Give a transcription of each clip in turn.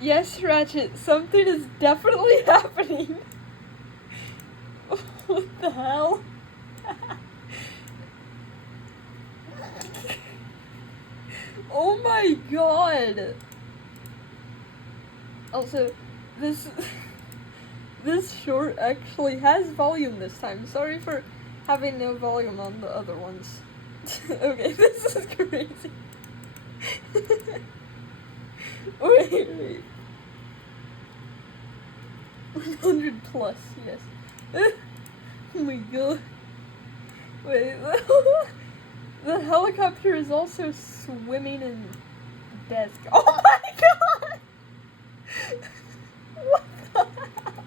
Yes, Ratchet, something is definitely happening. What the hell? Oh my god! Also, this this short actually has volume this time. Sorry for having no volume on the other ones. Okay, this is crazy. Wait. 100 plus, yes. Oh my god. Wait, the helicopter is also swimming in desk. Oh my god! What the hell?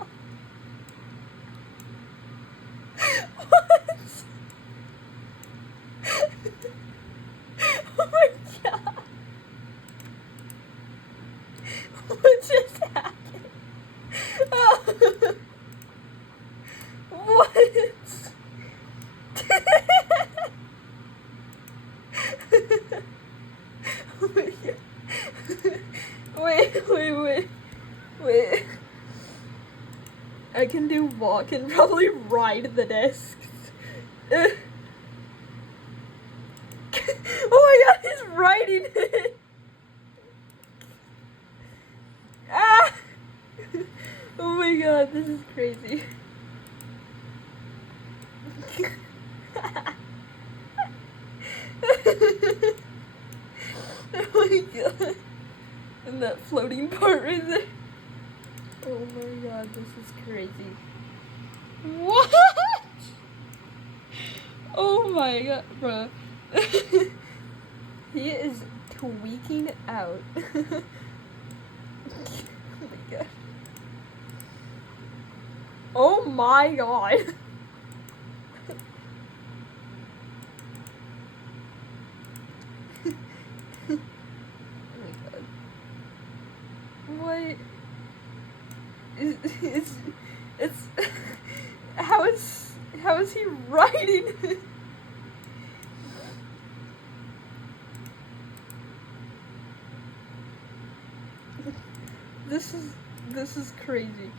What? Oh my god! What just happened? What? Oh my god. Wait. I can do walk and probably ride the discs. Oh my god, he's riding it! Ah! Oh my god, this is crazy. Oh my god. And that floating part right there. Oh my god, this is crazy. What? Oh my god, bro. He is tweaking out. Oh my god. Oh my god. Oh my god. What? It's how is he riding it? This is crazy.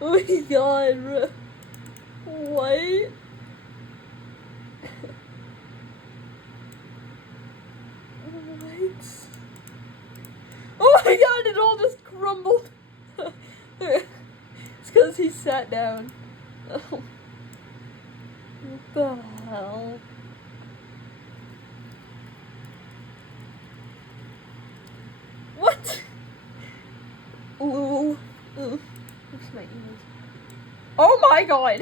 Oh my god, bro. What? What? Oh my god, it all just crumbled. It's because he sat down. Oh. What the hell? What? Ooh. Ooh. Where's my ears? Oh my god!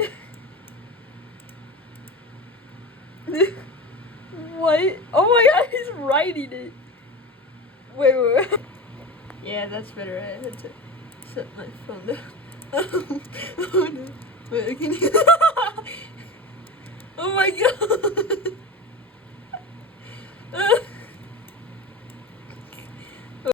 What? Oh my god, he's riding it. Wait. Yeah, that's better. I had to set my phone down. Oh no. Wait, can you